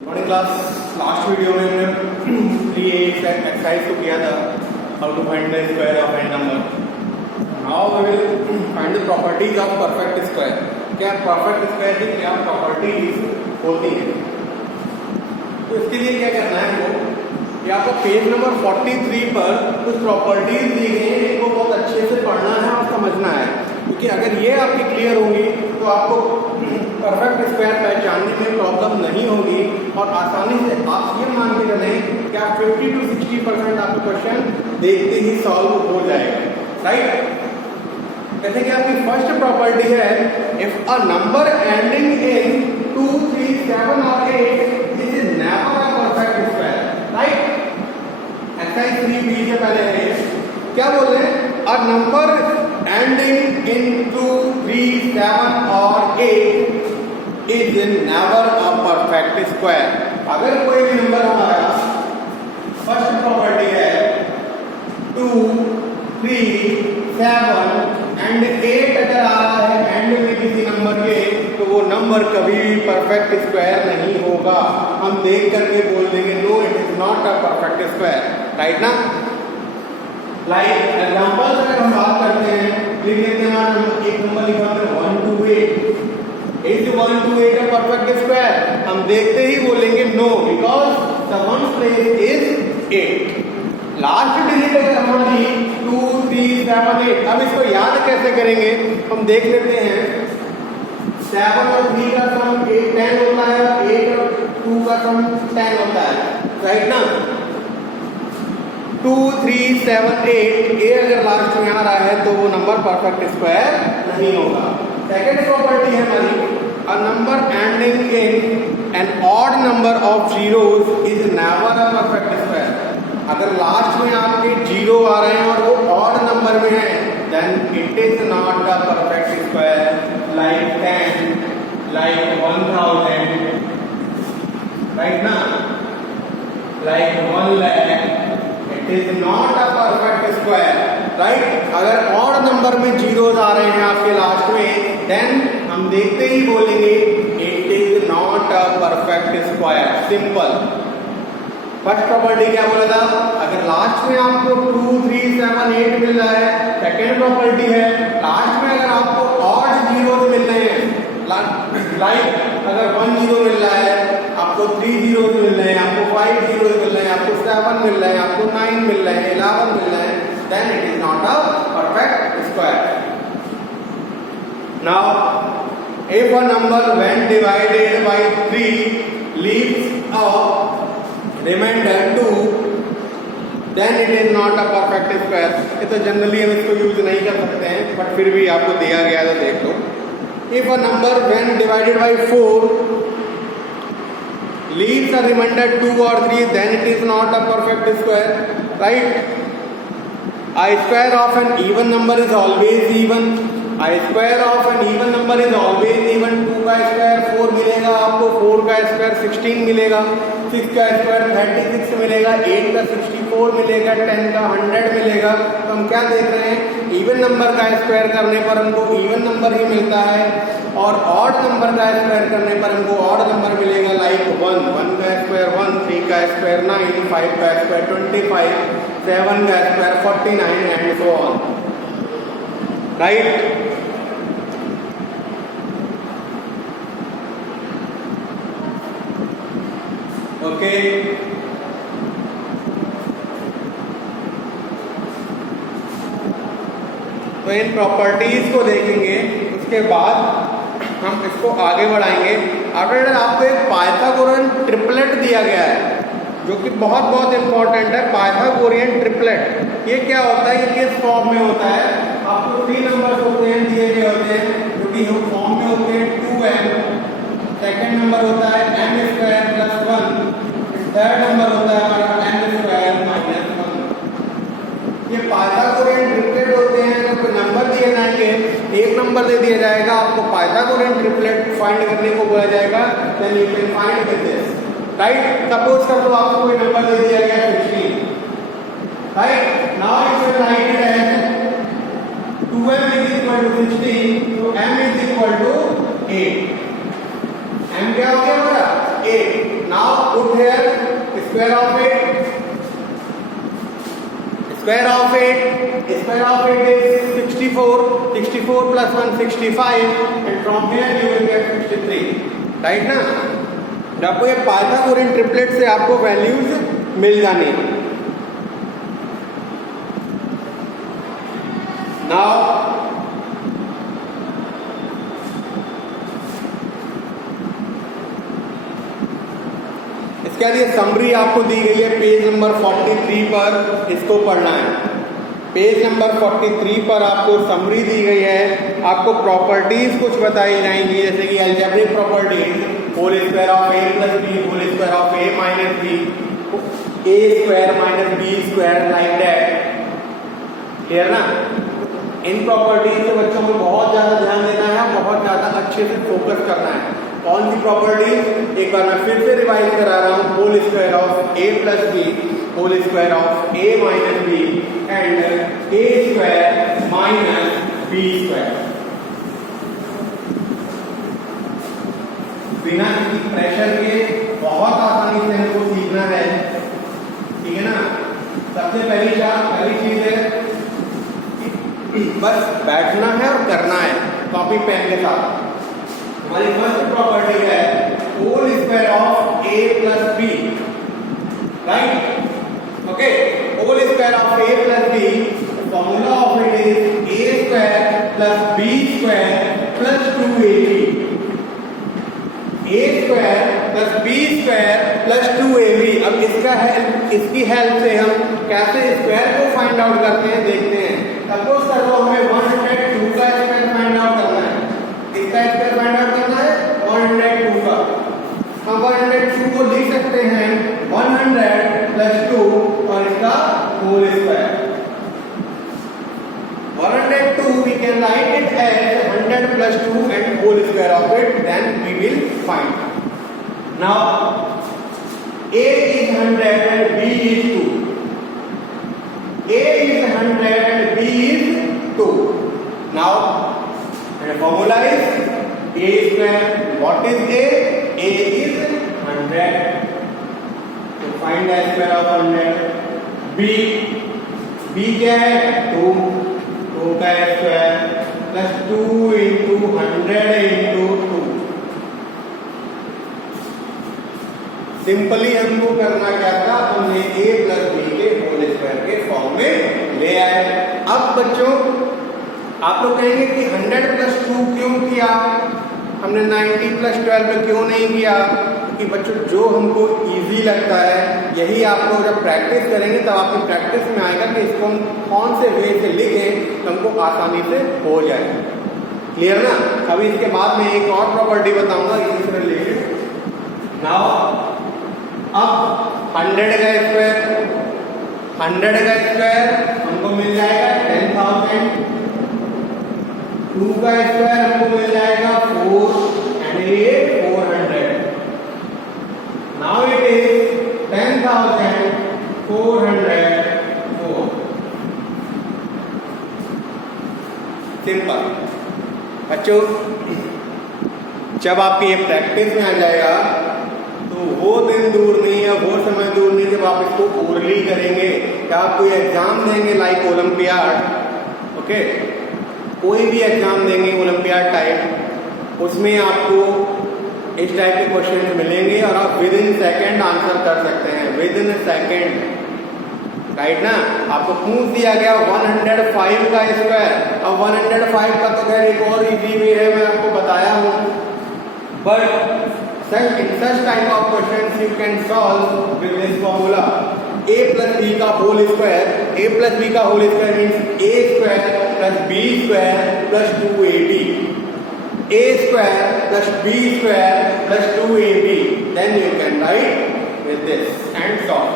Morning class last video में हमने 3 exercise को किया था, how to find the square of an number. Now we will find the properties of perfect square. क्या perfect square की क्या प्रॉपर्टीज होती है, तो इसके लिए क्या करना है हमको कि आपको पेज नंबर 43 पर कुछ प्रॉपर्टीज दी गई हैं, इनको बहुत अच्छे से पढ़ना है और समझना है, क्योंकि अगर ये आपकी क्लियर होंगी तो आपको परफेक्ट स्क्वायर पहचानने में प्रॉब्लम नहीं होगी और आसानी से आप ये मान के चलें कि आप 50 to 60% आपका क्वेश्चन देखते ही सॉल्व हो जाएगा, राइट। जैसे कि आपकी फर्स्ट प्रॉपर्टी है, if a number ending in 2, 3, 7 और 8 is never a perfect square, right. Exercise 3B से पहले है, क्या बोल रहे हैं, अ नंबर एंडिंग इन 2, 3, 7 और 8 is never a perfect square. अगर कोई भी नंबर हमारा फर्स्ट प्रॉपर्टी है 2, 3, 7 एंड 8 अगर आ रहा है एंड में किसी नंबर के, तो वो नंबर कभी भी परफेक्ट स्क्वायर नहीं होगा। हम देख करके बोल देंगे no it is not a perfect square, right ना। लाइक एग्जांपल अगर हम बात करते हैं, लिख लेते हैं हमारा एक नंबर लिखा है 1 to 8, is 1 to 8 a perfect square? हम देखते ही बोलेंगे no, because the one place is 8। Last digit अगर हमारी 2, 3, 7, 8, अब इसको याद कैसे करेंगे, हम देख लेते हैं 7 और 3 का सम 10 होता है, 8 और 2 का सम 10 होता है, राइट ना। 2, 3, 7, 8 ये अगर लास्ट में आ रहा है तो वो नंबर परफेक्ट स्क्वायर नहीं होगा। सेकेंड प्रॉपर्टी है हमारी, a number ending in an odd number of zeros is never a perfect square. अगर लास्ट में आपके जीरो आ रहे हैं और वो ऑड नंबर में है, then it is not a perfect square. Like 10, like 1000, right ना, like 1 lakh, it is not a perfect square, right. अगर ऑड नंबर में जीरोस आ रहे हैं आपके लास्ट में, देन हम देखते ही बोलेंगे it is not a perfect square, simple. First property क्या बोला था, अगर लास्ट में आपको 2, 3, 7, 8 मिल रहा है। सेकेंड प्रॉपर्टी है, लास्ट में अगर आपको ऑड जीरोस मिल रहे हैं, लाइक अगर 1 0 मिल रहा है, आपको 3 जीरोस मिल रहे हैं, आपको 5 जीरोस मिल रहे हैं, आपको 7 मिल रहे हैं, आपको 9 मिल रहे हैं, 11 मिल रहे हैं, then it is not a perfect square. Now if a number when divided by 3 leaves a remainder 2, then it is not a perfect square। ये तो जनरली हम इसको यूज नहीं कर सकते हैं, बट फिर भी आपको दिया गया तो देख लो। if a number when divided by 4 leaves a remainder 2 or 3, then it is not a perfect square, right। A square of an even number is always even। A square of an even number is always even। 2 का square 4 मिलेगा आपको, 4 का square 16 मिलेगा, 6 का square 36 मिलेगा, 8 का 64 मिलेगा, 10 का 100 मिलेगा। तो हम क्या देख रहे हैं, इवन नंबर का स्क्वायर करने पर हमको इवन नंबर ही मिलता है, और ऑड नंबर का स्क्वायर करने पर हमको ऑड नंबर मिलेगा। लाइक 1 का स्क्वायर 1, 3 का स्क्वायर 9, 5 का स्क्वायर 25, 7 का square 49 and so on, right. Okay, तो इन प्रॉपर्टीज को देखेंगे, उसके बाद हम इसको आगे बढ़ाएंगे। अगर आपको एक पाइथागोरन ट्रिपलेट दिया गया है, जो कि बहुत बहुत इंपॉर्टेंट है, पाइथागोरियन ट्रिपलेट, ये क्या होता है, ये किस फॉर्म में होता है, आपको 3 नंबर होते हैं दिए गए होते हैं, जो कि फॉर्म में होते हैं 2n, सेकेंड नंबर होता है n square plus 1, third number होता है हमारा n स्क्वायर माइनस 1। ये पाइथागोरियन ट्रिपलेट होते हैं। अगर कोई नंबर दिए जाएंगे, एक नंबर दे दिया जाएगा, आपको पाइथागोरियन ट्रिपलेट फाइंड करने को बोला जाएगा, then you can find with this, right. Suppose कर लो आपको कोई नंबर दे दिया गया 16, right. Now you can write it as 2m is equal to 16, so m is equal to 8। m क्या हो गया हमारा 8। Now Now put here square of it. Square of it is 64. 64 plus 1 65, and from here you will get 63. Right ना? जब आपको ये Pythagorean triplet से आपको वैल्यूज मिल जानी। नाउ इसके लिए समरी आपको दी गई है पेज नंबर 43 पर, इसको पढ़ना है। पेज नंबर 43 पर आपको समरी दी गई है, आपको प्रॉपर्टीज कुछ बताई जाएंगी, जैसे कि algebraic properties, whole square of a plus B, whole square of a minus B, a square minus B square, like that. Clear ना? इन प्रॉपर्टीज से बच्चों को बहुत ज्यादा ध्यान देना है, बहुत ज्यादा अच्छे से फोकस करना है। कौन सी प्रॉपर्टीज? एक बार मैं फिर से रिवाइज करा रहा हूँ। Whole square of a plus B, whole square of a minus B, and a square minus B square. बिना किसी प्रेशर के बहुत आसानी से हमको सीखना है, ठीक है ना? सबसे पहली चीज है बस बैठना है और करना है कॉपी पेन के साथ। हमारी फर्स्ट प्रॉपर्टी है whole square of a plus B, right? Okay, whole square of a plus B, formula of it is a square plus B square plus 2ab। a square plus B square plus 2ab। अब इसकी help से हम कैसे square को find out करते हैं देखते हैं। सपोज कर लो हमें 102 का स्क्वायर फाइंड आउट करना है। इसका स्क्वायर फाइंड आउट करना है 102 का। हम 102 को लिख सकते हैं 100 प्लस 2 और इसका whole square. 102 we can write it as 100 plus 2 and whole square of it, then we will find. Now a is 100 and b is 2. a is 100 and b is 2. Now the formula is a square. What is a? A is 100. So find the square of 100. b क्या है? 2 का square plus 2 into 100 into 2। Simply हमको करना क्या था? हमने a plus B के whole square के फॉर्म में ले आए। अब बच्चों आप लोग कहेंगे कि 100 प्लस 2 क्यों किया, हमने 90 प्लस 12 क्यों नहीं किया? कि बच्चों जो हमको इजी लगता है यही आप लोग जब प्रैक्टिस करेंगे तब आपकी प्रैक्टिस में आएगा कि इसको हम कौन से वे से लिखें तो हमको आसानी से हो जाए। क्लियर ना? अभी इसके बाद में एक और प्रॉपर्टी बताऊंगा इसी से रिलेटेड। नाउ अब 100 का स्क्वायर हमको मिल जाएगा 10,000। 2 का स्क्वायर हमको मिल जाएगा 4 एंड ये 400। Now it is 10,404. सिंपल। बच्चों जब आपकी ये प्रैक्टिस में आ जाएगा तो वो दिन दूर नहीं है, वो समय दूर नहीं जब आप इसको ओरली करेंगे। क्या आप कोई एग्जाम देंगे लाइक ओलंपियाड, ओके, कोई भी एग्जाम देंगे ओलंपियाड टाइप, उसमें आपको इस टाइप के क्वेश्चन मिलेंगे और आप विद इन सेकेंड आंसर कर सकते हैं, विद इन सेकेंड, राइट ना? आपको पूछ दिया गया 105 का स्क्वायर। अब 105 का तो खैर एक और इजी वे है, मैं आपको बताया हूँ, but in such type of questions you can solve with this formula a plus b का whole square। a plus b का whole square means a square plus b square plus 2ab। a square plus b square plus 2ab, then you can write with this and solve।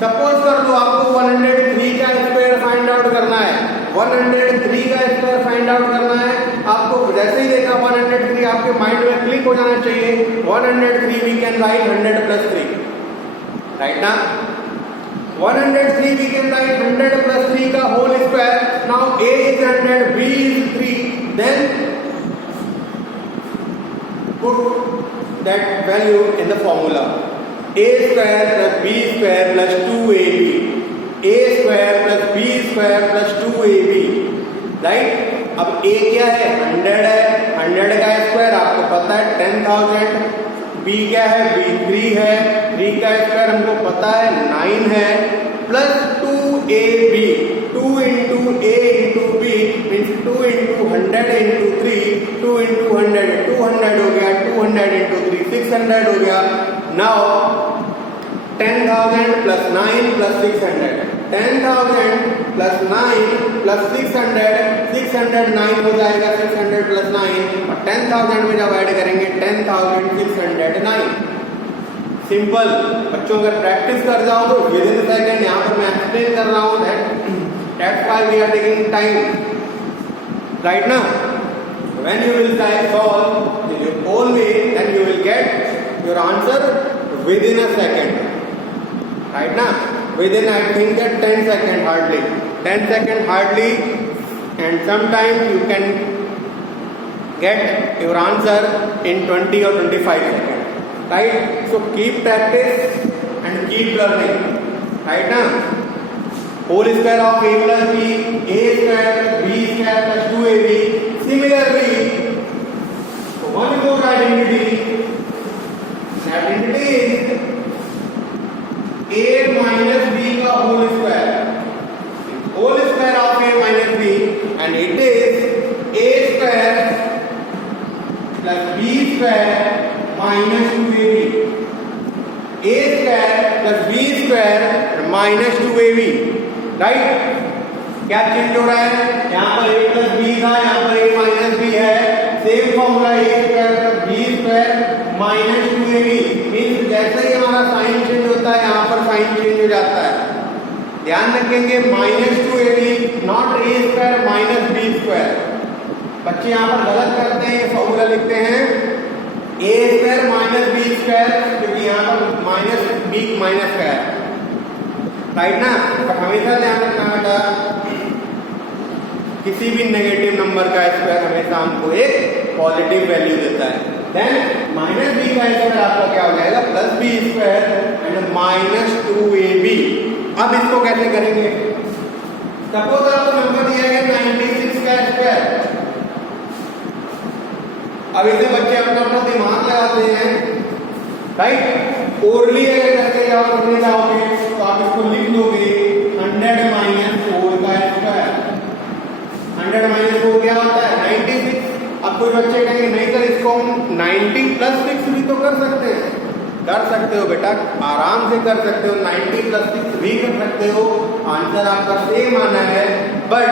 Suppose कर लो आपको 103 का square find out करना है, 103 का square find out करना है। आपको जैसे ही देखा 103 आपके माइंड में क्लिक हो जाना चाहिए 103 we can write 100 plus 3, right ना? 103 वी कैन राइट 100 प्लस 3 का whole square. Now a is 100, b is 3, then put that value in the formula। A square plus B square plus 2ab, A square plus B square plus 2ab, right. अब A क्या है, 100 है, 100 का square आपको पता है 10,000, B क्या है, बी 3 है, 3 का स्क्वायर हमको पता है 9 है, plus 2ab, 2 into A into B means 2 into 100 into 3, 2 into 100 200 हो गया, 200 इंटू 3 600 हो गया। Now 10,000 plus 9 plus 600, 10,000 plus 9 plus 600, 609 हो जाएगा, 600 प्लस 9 और 10,000 में जब ऐड करेंगे 10,609। सिंपल। बच्चों अगर प्रैक्टिस कर जाओ तो विद इन सेकंड, यहाँ पर मैं एक्सप्लेन कर रहा हूँ that's why we are taking time, right ना। When you will solve in your own way then you will get your answer within a second, right ना। within I think that 10 seconds hardly, 10 seconds hardly, and sometimes you can get your answer in 20 or 25 seconds, right? So keep practice and keep learning, right now. Whole square of a plus b, a square plus b square plus 2ab. Similarly, one more identity, identity is a minus b का whole square of a minus b, and it is a square plus b square minus 2ab, a square plus b square minus 2ab, right. क्या change हो रहा है, यहाँ पर a plus b था, यहाँ पर a माइनस b है, same formula a square plus b square minus 2ab, means जैसे ही हमारा साइन चेंज होता है यहाँ पर साइन चेंज हो जाता है। ध्यान रखेंगे minus 2ab not a square minus b square. बच्चे यहाँ पर गलत करते हैं, फॉर्मूला लिखते हैं a square minus b square, क्योंकि यहाँ पर माइनस b माइनस का है, राइट ना। बट हमेशा ध्यान रखना बेटा, किसी भी नेगेटिव नंबर का स्क्वायर हमेशा हमको एक पॉजिटिव वैल्यू देता है। देन माइनस बी का स्क्वायर आपका क्या हो जाएगा, plus B square and minus 2ab। अब इसको कैसे करेंगे, सपोज आपको नंबर दिया गया 96 का स्क्वायर। अब इसे बच्चे अपना अपना दिमाग लगाते हैं, राइट। ओरली अगर करके जाओगे तो आप इसको लिख दोगे 100 माइनस 4 का स्क्वायर। 100 माइनस 4 क्या होता है, 96। अब कोई बच्चे कहेंगे नहीं सर इसको हम 90 प्लस 6 भी तो कर सकते हैं। कर सकते हो बेटा, आराम से कर सकते हो, 90 प्लस 6 भी कर सकते हो, आंसर आपका सेम आना है। बट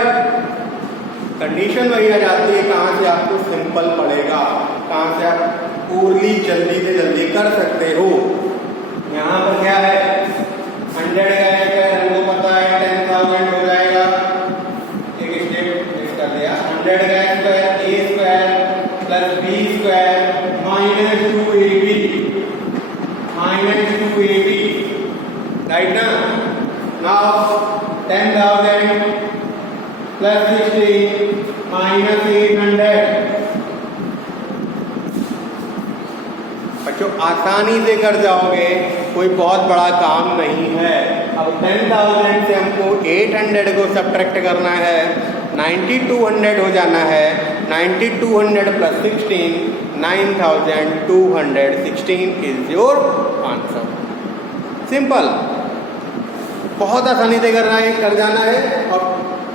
कंडीशन वही आ जाती है, कहाँ से आपको सिंपल पड़ेगा, कहाँ से आप ओरली जल्दी से जल्दी कर सकते हो। यहाँ पर क्या है, 100 का स्क्वायर हमको पता है 10,000 हो जाएगा, एक स्टेप मिस कर दिया। 100 का square a square plus b square minus 2ab, right ना। Now 10,000 plus 16 minus 800। बच्चों आसानी से कर जाओगे, कोई बहुत बड़ा काम नहीं है। अब 10,000 से हमको 800 को सब्ट्रैक्ट करना है, 9200 हो जाना है। 9200 plus 16 9216 is your answer. Simple, बहुत आसानी से करना है, कर जाना है और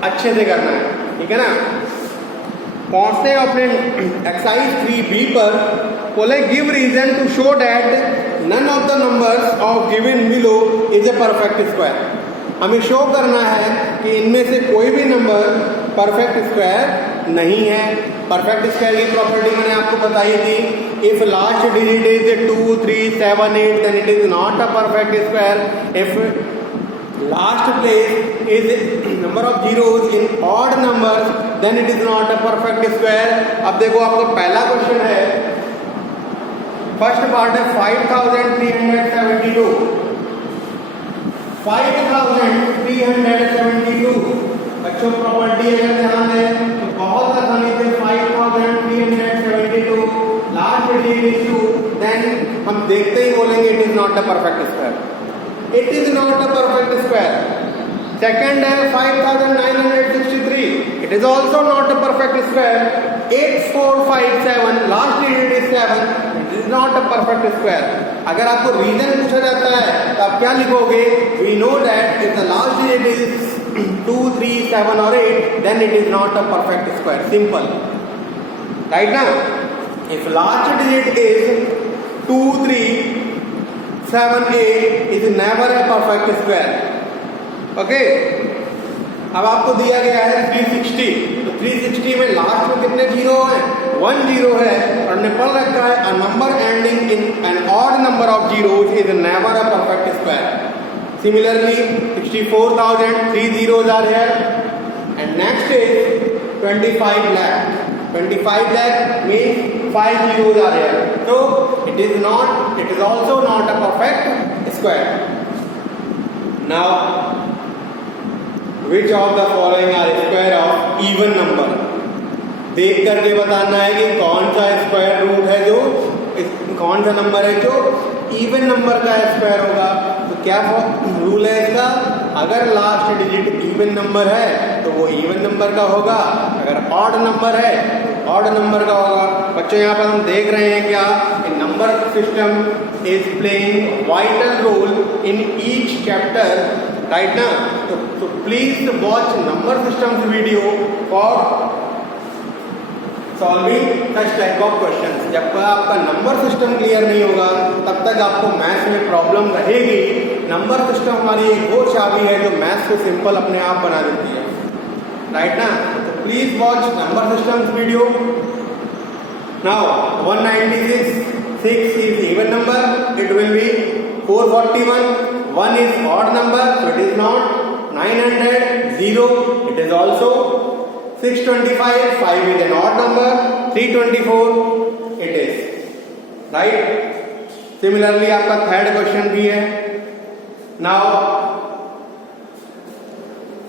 अच्छे से करना है, ठीक है ना। पहुंचते हैं अपने एक्सरसाइज 3B पर। बोले give reason to show that none of the numbers of given below is a perfect square. हमें शो करना है कि इनमें से कोई भी नंबर परफेक्ट स्क्वायर नहीं है। परफेक्ट स्क्वायर की प्रॉपर्टी मैंने आपको बताई थी, if last digit is 2 3 7 8 then it is not a perfect square. If last place is number of zeros in odd numbers then it is not a perfect square। अब देखो आपका पहला question है, फर्स्ट पार्ट है 5372, 5372। बच्चों property अगर ध्यान दें तो बहुत आसानी से 5372 लास्ट डिजिट इज 2 देन हम देखते ही बोलेंगे it is not a perfect square, it is not a perfect square. Second है 5963, it is also not a perfect square. 8457, last digit is 7, it is not a perfect square. अगर आपको reason पूछा जाता है तो आप क्या लिखोगे? We know that if the last digit is 2, 3, 7 or 8, then it is not a perfect square. Simple. Right now, if last digit is 2, 3, 7, 8, is never a perfect square. Okay? अब आपको दिया गया है 360, तो 360 में लास्ट में कितने जीरो हैं? 1 जीरो है, और ने पढ़ रखा है a number ending in an odd number of zeros is never a perfect square. Similarly, 64,000, 3 zeros are here, and next is 25 lakh. 25 lakh means 5 zeros are here. So it is also not a perfect square. Now, which of the following are square of even number? देख करके बताना है कि कौन सा square root है जो कौन सा नंबर है जो इवन नंबर का स्क्वायर होगा। तो क्या रूल है इसका? अगर लास्ट डिजिट इवन नंबर है तो वो इवन नंबर का होगा, अगर ऑड नंबर है तो ऑड नंबर का होगा। बच्चों यहाँ पर हम देख रहे हैं क्या? Number system is playing vital role in each chapter, right ना? तो please watch number system video for solving such type of questions. जब तक आपका नंबर सिस्टम क्लियर नहीं होगा तब तक आपको मैथ्स में प्रॉब्लम रहेगी। नंबर सिस्टम हमारी एक वो चाबी है जो मैथ्स को सिंपल अपने आप बना देती है, राइट ना? तो please watch number system video. Now 196 is even number, it will be 441. 1 is odd number, so it is not 900. 0, it is also 625. 5 is an odd number. 324 it is, right? Similarly आपका third question भी है। Now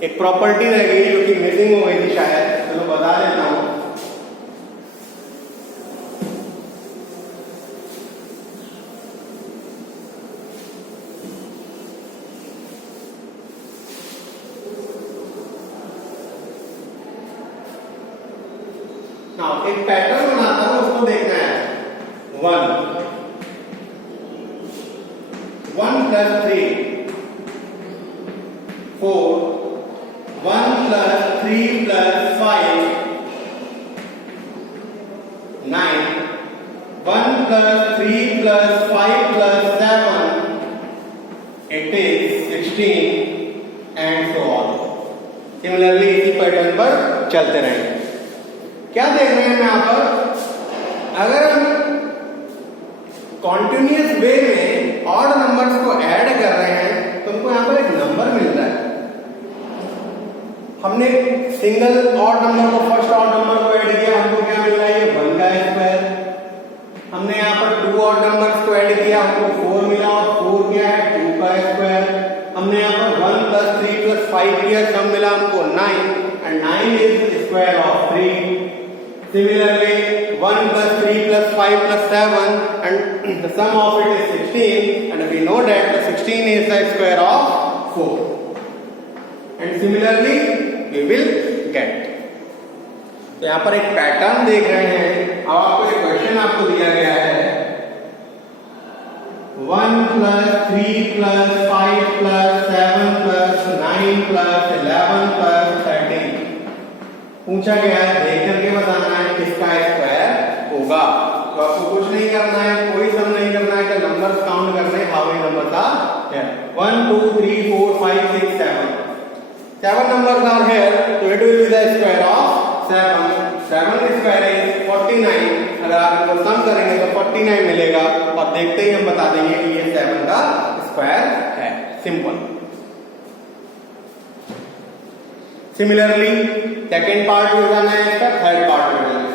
एक property रह गई जो कि missing हो गई थी शायद, चलो बता देता हूं। एक पैटर्न बनाता हूं, उसको देखना है। 1 plus 3 4 1 plus 3 plus 5 9 1 plus 3 plus 5 plus 7 it is 16 and so on। Similarly इसी पैटर्न पर चलते रहेंगे। क्या देख रहे हैं यहां पर? अगर हम कॉन्टिन्यूअस वे में ऑड नंबर्स को ऐड कर रहे हैं तो हमको यहां पर एक नंबर मिल रहा है। हमने सिंगल ऑड नंबर को फर्स्ट ऑड नंबर को ऐड किया, हमको क्या मिल रहा है? ये 1 का स्क्वायर। हमने यहां पर 2 ऑड नंबर्स को ऐड किया, हमको 4 मिला, और 4 क्या है? 2 का स्क्वायर। हमने यहां पर 1 plus 3 plus 5 किया, सम मिला हमको 9, and 9 is square of 3। Similarly, 1 plus 3 plus 5 plus 7, and the sum of it is 16, and we know that the 16 is the square of 4. And similarly, we will get. तो यहाँ पर एक पैटर्न देख रहे हैं। अब आपको एक क्वेश्चन आपको दिया गया है 1 plus 3 plus 5 plus 7 plus 9 plus 11 plus 13 पूछा गया है, देख करके बताना है किसका स्क्वायर होगा। तो आपको कुछ नहीं करना है, कोई सम नहीं करना है, तो नंबर्स काउंट करने हैं। How many numbers are here? 1 2 3 4 5 6 7 7 numbers are here, so it will be the square of 7। 7 square is 49। अगर आप इसको सम करेंगे तो 49 मिलेगा, और देखते ही हम बता देंगे कि ये 7 का स्क्वायर है। सिंपल। Similarly, सेकेंड पार्ट हो जाना है इसका, थर्ड पार्ट हो जाना है।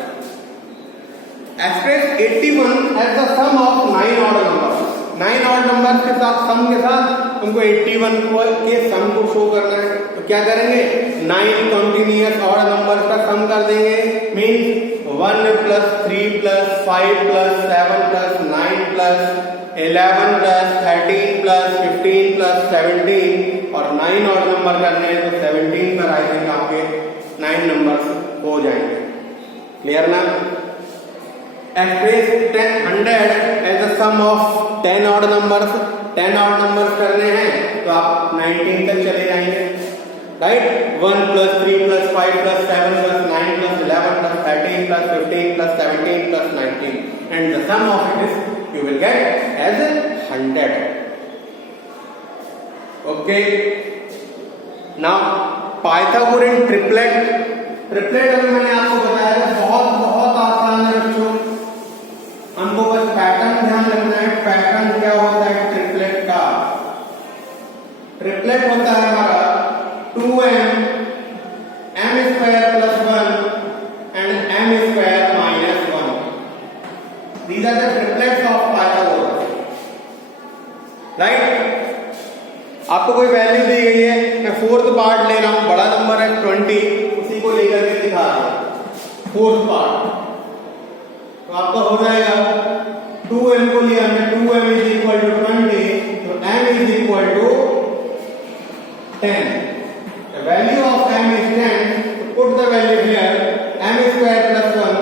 Express 81 as the sum of 9 odd numbers. 9 odd numbers के साथ सम के साथ तुमको 81 के सम को शो करना है। तो क्या करेंगे 9 कंटिन्यूअस ऑड नंबर का सम कर देंगे, means 1 plus 3 plus 5 plus 7 plus 9 plus 11 plus 13 plus 15 plus 17 और 9 ऑड नंबर करने हैं तो 17 पर आई थिंक आपके 9 नंबर हो जाएंगे। क्लियर ना? Express 100 as the sum of 10 odd numbers. 10 odd numbers करने हैं तो आप 19 तक चले जाएंगे, right. 1 plus 3 plus 5 plus 7 plus 9 plus 11 plus 13 plus 15 plus 17 plus 19 and the sum of it is you will get as 100। Okay, now Pythagorean triplet. Triplet अभी मैंने आपको बताया था, बहुत बहुत आसान है बच्चों, हमको बस पैटर्न ध्यान रखना है। पैटर्न क्या होता है ट्रिपलेट का? ट्रिपलेट होता है हमारा 2m m square plus 1 and m square minus 1। These are the triplets of Pythagoras, right. आपको कोई वैल्यू दी गई है, मैं फोर्थ पार्ट ले रहा हूं, बड़ा नंबर है 20, उसी को लेकर के दिखा रहा हूं फोर्थ पार्ट। तो आपका हो जाएगा 2m को लिया हमने, 2m इज इक्वल टू 20, तो m is equal to 10। The value of m is 10, so put the value here, m square plus 1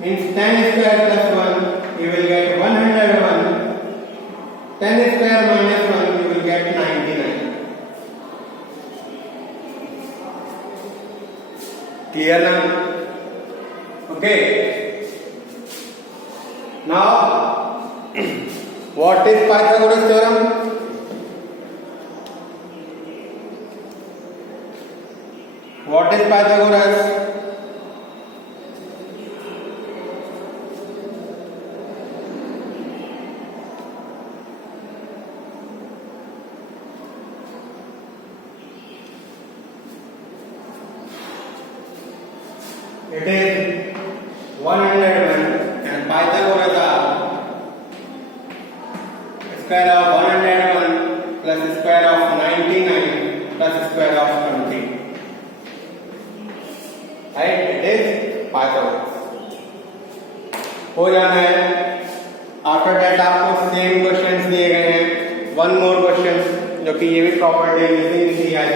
means 10 square plus 1, you will get 101, 10 square minus 1, you will get 99. Clear now? Okay. Now, what is Pythagoras theorem? What is Pythagoras? It is 101 and Pythagoras are square of 101 plus square of 99 plus square of 20. Right? It is Pythagoras. हो जाना है। After that आपको same questions दिए गए हैं, one more question जो कि ये भी प्रॉपर्टी यूजिंग है,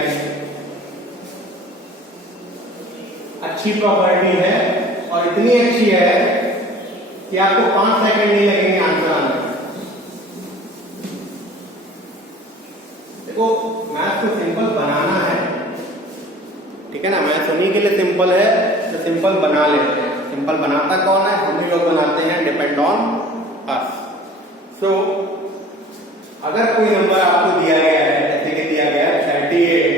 अच्छी प्रॉपर्टी है और इतनी अच्छी है कि आपको 5 सेकंड नहीं लगेंगे आंसर आने में। देखो मैथ को सिंपल बनाना है, ठीक है ना। मैथ सुनने के लिए सिंपल है तो सिंपल बना लेते हैं। सिंपल बनाता कौन है? हम ही लोग बनाते हैं, डिपेंड ऑन अस। सो अगर कोई नंबर आपको दिया गया है, जैसे कि दिया गया 38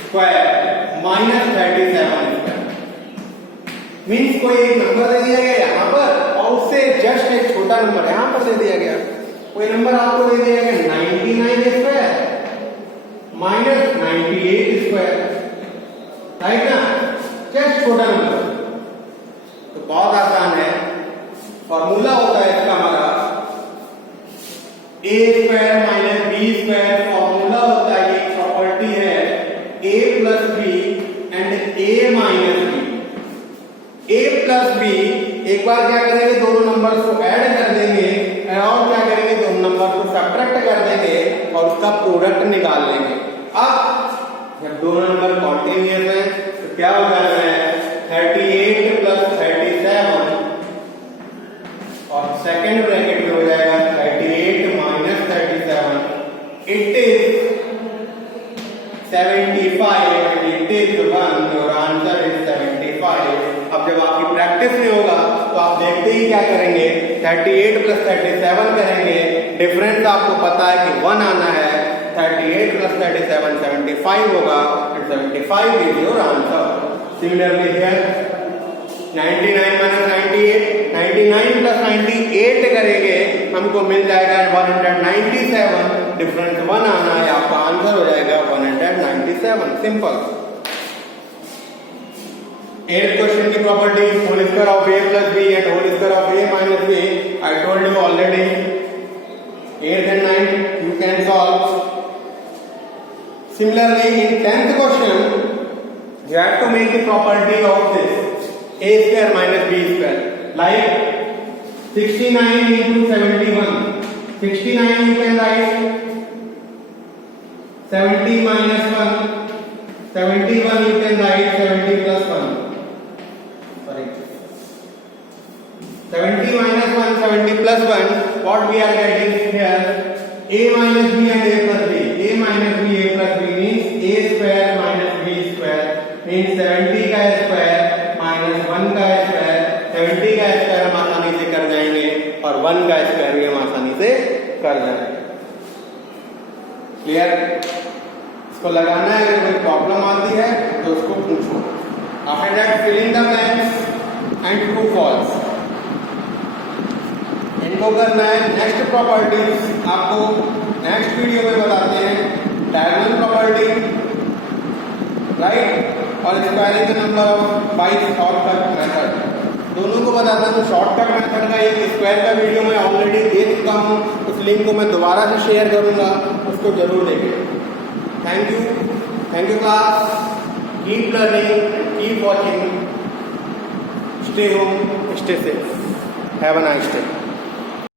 स्क्वायर माइनस 37 स्क्वायर, मीन्स कोई एक नंबर दे दिया गया यहाँ पर और उससे जस्ट एक छोटा नंबर यहाँ पर दे दिया गया। कोई नंबर आपको दे दिया गया 99 स्क्वायर माइनस 98 स्क्वायर, राइट ना, जस्ट छोटा नंबर। तो बहुत आसान है, फॉर्मूला होता है इसका हमारा a square minus B square. Formula होता है, ये प्रॉपर्टी है a plus B and a minus B. a plus B, एक बार क्या करेंगे दोनों नंबर्स को ऐड कर देंगे और क्या करेंगे दोनों नंबर को सब्ट्रैक्ट कर देंगे और उसका प्रोडक्ट निकाल लेंगे। अब जब दोनों नंबर कॉन्टिन्यूअस है तो क्या हो जाता है 38 प्लस 37 और सेकेंड ब्रैकेट में हो जाएगा 38 minus 37, it is 75 and it is 1, और आंसर इज 75। अब जब आपकी प्रैक्टिस में होगा तो आप देखते ही क्या करेंगे 38 प्लस 37 करेंगे, डिफरेंस आपको पता है कि 1 आना है। 38 प्लस 37 75 होगा and 75 is your answer. Similarly here 99 minus 98, 99 plus 98 करेंगे हमको मिल जाएगा 197, डिफरेंस 1 आना है, आपका आंसर हो जाएगा 197। सिंपल। 8th क्वेश्चन की property whole square of a plus b and whole square of a minus b, I told you already. 8th and 9th you can solve। Similarly, in 10th question, you have to make the property of this a square minus b square. Like 69 into 71. 69 you can write 70 minus 1. 71 you can write 70 plus 1. Sorry. 70 minus 1, 70 plus 1. What we are getting here? A minus b and a plus b. A minus b, a plus b means a square minus b square. Means 70 का square minus 1 का square. 70 का square हम आसानी से कर जाएंगे और 1 का स्क्वायर भी हम आसानी से कर जाएंगे. क्लियर? इसको लगाना है. अगर कोई प्रॉब्लम आती है तो उसको पूछो. After that fill in the blanks and true false. इनको करना है. नेक्स्ट प्रॉपर्टीज आपको नेक्स्ट वीडियो में बताते हैं. डायगोनल प्रॉपर्टी, राइट, और squaring the number of by shortcut method. दोनों को बताता हूँ. शॉर्टकट मेथड का एक स्क्वायर का वीडियो मैं ऑलरेडी दे चुका हूँ. उस लिंक को मैं दोबारा से शेयर करूंगा. उसको जरूर देखें. Thank you class. Keep learning, keep watching. Stay home, stay safe. Have a nice day.